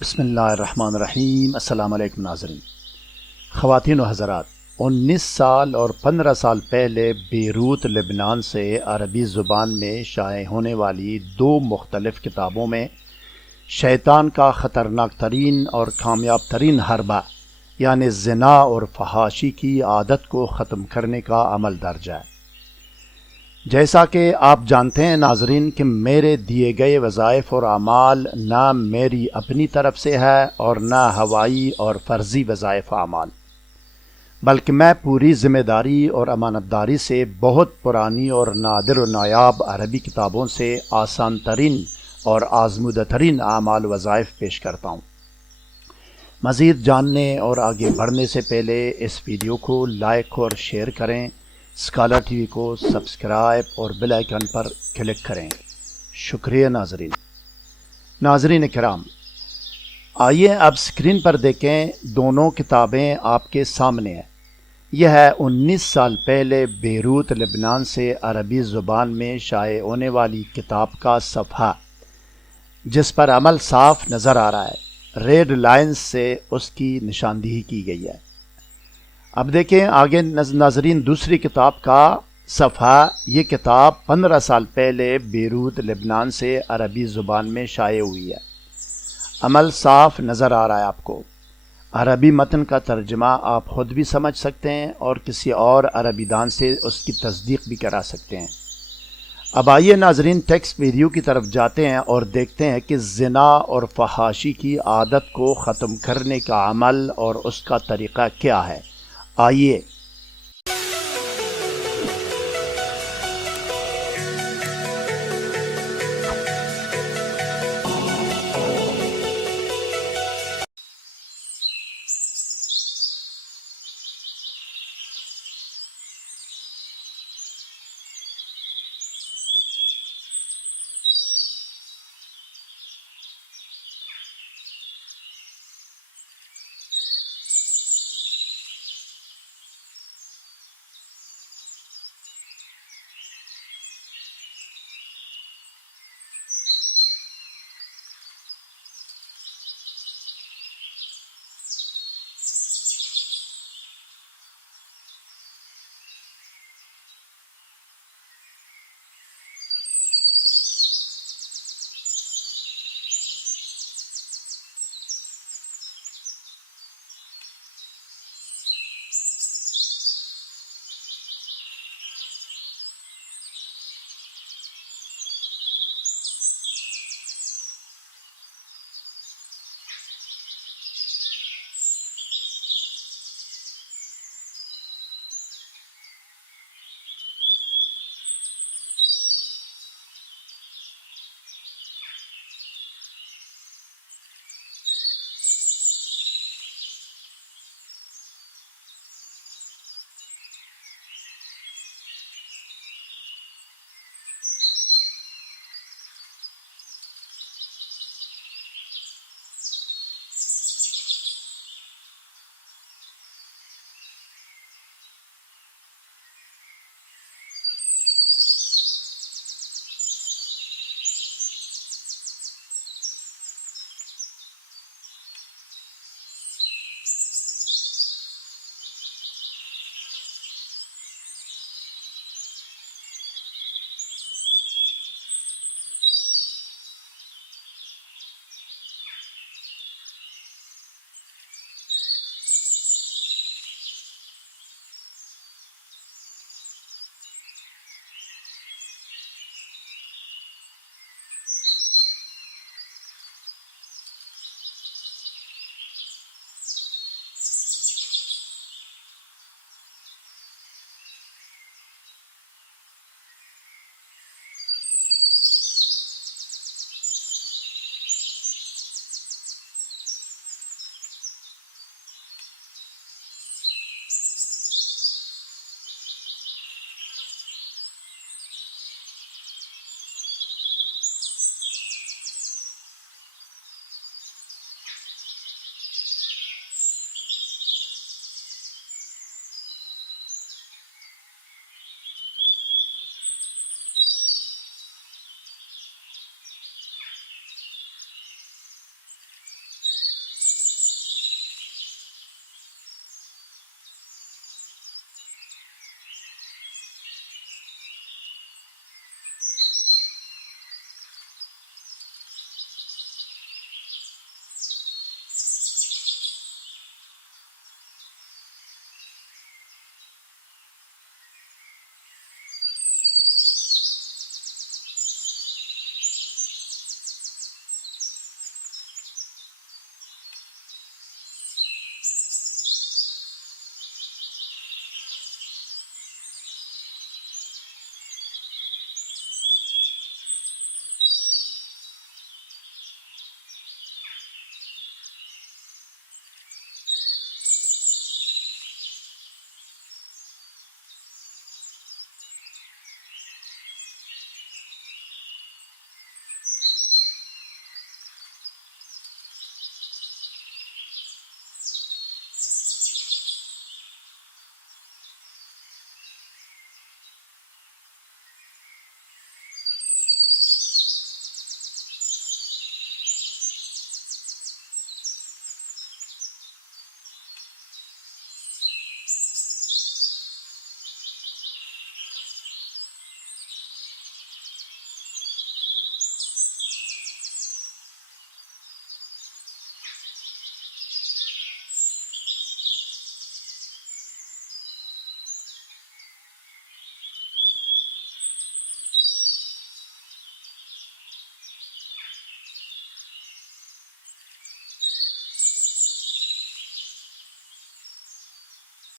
بسم اللہ الرحمن الرحیم۔ السلام علیکم ناظرین، خواتین و حضرات، 19 سال اور 15 سال پہلے بیروت لبنان سے عربی زبان میں شائع ہونے والی 2 مختلف کتابوں میں شیطان کا خطرناک ترین اور کامیاب ترین حربہ یعنی زنا اور فحاشی کی عادت کو ختم کرنے کا عمل درج ہے۔ جیسا کہ آپ جانتے ہیں ناظرین کہ میرے دیے گئے وظائف اور اعمال نہ میری اپنی طرف سے ہے اور نہ ہوائی اور فرضی وظائف اعمال، بلکہ میں پوری ذمہ داری اور امانت داری سے بہت پرانی اور نادر و نایاب عربی کتابوں سے آسان ترین اور آزمودہ ترین اعمال و وظائف پیش کرتا ہوں۔ مزید جاننے اور آگے بڑھنے سے پہلے اس ویڈیو کو لائک اور شیئر کریں، اسکالر ٹی وی کو سبسکرائب اور بیل آئیکن پر کلک کریں۔ شکریہ ناظرین کرام، آئیے اب اسکرین پر دیکھیں، دونوں کتابیں آپ کے سامنے ہیں۔ یہ ہے 19 سال پہلے بیروت لبنان سے عربی زبان میں شائع ہونے والی کتاب کا صفحہ جس پر عمل صاف نظر آ رہا ہے، ریڈ لائنز سے اس کی نشاندہی کی گئی ہے۔ اب دیکھیں آگے ناظرین دوسری کتاب کا صفحہ۔ یہ کتاب 15 سال پہلے بیروت لبنان سے عربی زبان میں شائع ہوئی ہے۔ عمل صاف نظر آ رہا ہے آپ کو۔ عربی متن کا ترجمہ آپ خود بھی سمجھ سکتے ہیں اور کسی اور عربی دان سے اس کی تصدیق بھی کرا سکتے ہیں۔ اب آئیے ناظرین ٹیکسٹ ویڈیو کی طرف جاتے ہیں اور دیکھتے ہیں کہ زنا اور فحاشی کی عادت کو ختم کرنے کا عمل اور اس کا طریقہ کیا ہے۔ آئیے